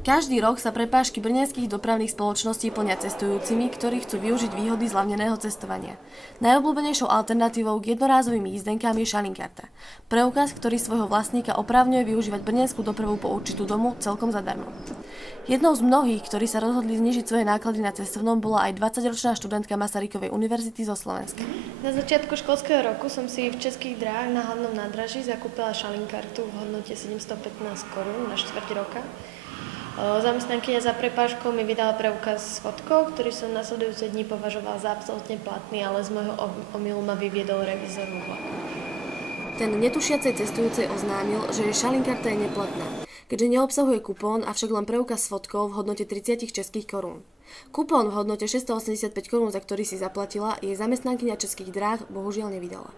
Každý rok sa prepážky brněnských dopravných spoločností plnia cestujúcimi, ktorí chcú využiť výhody zľavneného cestovania. Najobľúbenejšou alternatívou k jednorázovým jízdenkám je šalinkarta. Preukaz, ktorý svojho vlastníka oprávňuje využívať brněnskú dopravu po určitú domu celkom zadarmo. Jednou z mnohých, ktorí sa rozhodli znížiť svoje náklady na cestovnom, bola aj 20-ročná študentka Masarykovej univerzity zo Slovenska. Ten netušiacej cestujúcej oznámil, že jej šalinkarta je neplatná, keďže neobsahuje kupón, avšak len preukaz s fotkou v hodnote 30 českých korún. Kupón v hodnote 685 korún, za ktorý si zaplatila, jej zamestnankyňa Českých dráh bohužiaľ nevydala.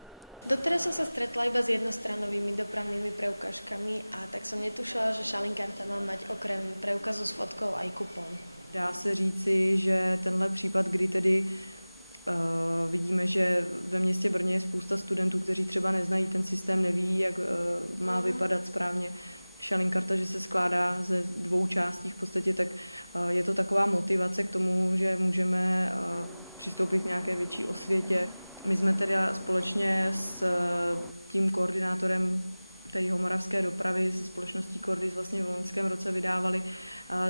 Doteraz som sa stretla iba s jednostranovými dopravnými preukážkami a tak som netušila, že šalinkarta má mať okrem preukazu s fotkou aj kupón. Dá se říci, že tenhle případ, kdy tedy vidíme, že ve městě Brně je spousta studentů, kteří třeba neznají ten systém, neví, jak má vypadat správně šalinkarta, že se skládá ze dvou částí v podstatě, tak je to taková motivace k tomu, že můžeme přistoupit k nějaké větší osvětě. My jsme tedy společně s tím koordinátorem té jihomoravské dopravy se společností Cordis vlastně v loňském roce vydávali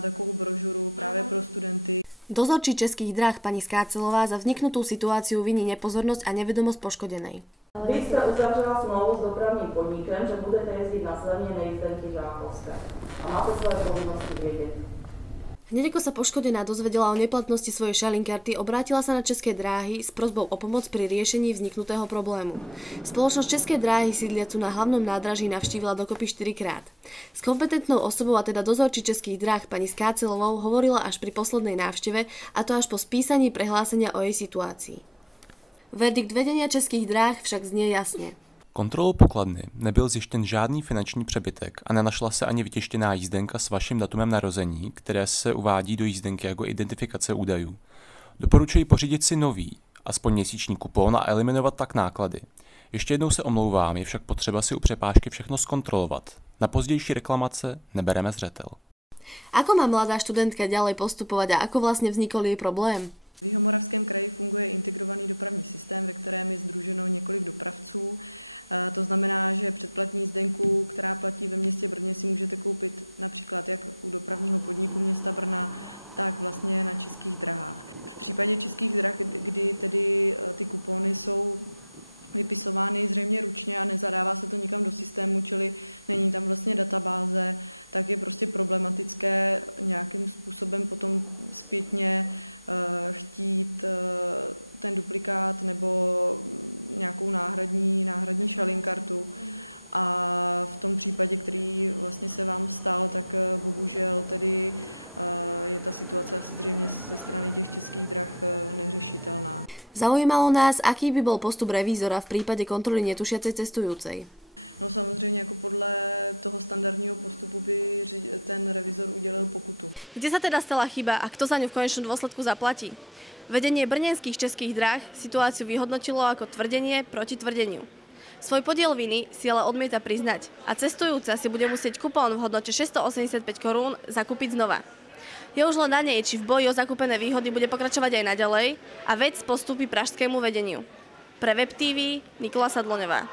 takovou brožuru právě pro studenty. Dozorčí Českých dráh pani Skácelová za vzniknutú situáciu viní nepozornosť a nevedomosť poškodenej. Vy ste uzavřela smlouvu s dopravným podnikem, že budete jezdiť na zlevnené jízdenky Žákovské. A máte svoje povinnosti vedieť. Hneď ako sa poškodená dozvedela o neplatnosti svojej šalinkarty, obrátila sa na České dráhy s prosbou o pomoc pri riešení vzniknutého problému. Spoločnosť České dráhy sídliacu na hlavnom nádraží navštívila dokopy 4-krát. S kompetentnou osobou, a teda dozorčí Českých dráh pani Skácelovou, hovorila až pri poslednej návšteve, a to až po spísaní prehlásenia o jej situácii. Verdikt vedenia Českých dráh však znie jasne. Kontrolou pokladny nebyl zjištěn žádný finanční přebytek a nenašla se ani vytištěná jízdenka s vaším datumem narození, které se uvádí do jízdenky jako identifikace údajů. Doporučuji pořídit si nový, aspoň měsíční kupón a eliminovat tak náklady. Ještě jednou se omlouvám, je však potřeba si u přepážky všechno zkontrolovat. Na pozdější reklamace nebereme zřetel. Ako má mladá študentka ďalej postupovať a ako vlastne vznikol jej problém? V Jihomoravském kraji funguje integrovaný dopravní systém, ve kterém je sdruženo několik dopravců. To znamená, že předplatní jízdenku, která platí ve městě Brně, si můžete koupit například jak u dopravního podniku města Brna, tak vlastně na Českých drahách. V případě Českých drah, kdy tedy ty kupóny jsou vypisovány zřejmě ručně a nezadává se to nikam do systému, čili není tam vlastně databáze, tak je prostě problematické nějakým způsobem potom zpětně chtít ten duplikát nebo nějakou náhradní šalinkartu. A v tom případě, který vlastně se vám stal, tak bohužel tedy je ta situace zřejmě ze strany těch Českých drah neřešitelná. Zaujímalo nás, aký by bol postup revízora v prípade kontroly netušiacej cestujúcej. No samozřejmě jako podle toho standardního postupu by ten revizor udělil pokutu. Kde sa teda stala chyba a kto za ňu v konečnom dôsledku zaplatí? Vedenie brněnských Českých dráh situáciu vyhodnotilo ako tvrdenie proti tvrdeniu. Svoj podiel viny si ale odmieta priznať a cestujúca si bude musieť kupón v hodnote 685 korún zakúpiť znova. Je už len na nej, či v boji o zakúpené výhody bude pokračovať aj naďalej a vec postúpi pražskému vedeniu. Pre Web TV Nikola Sadloňová.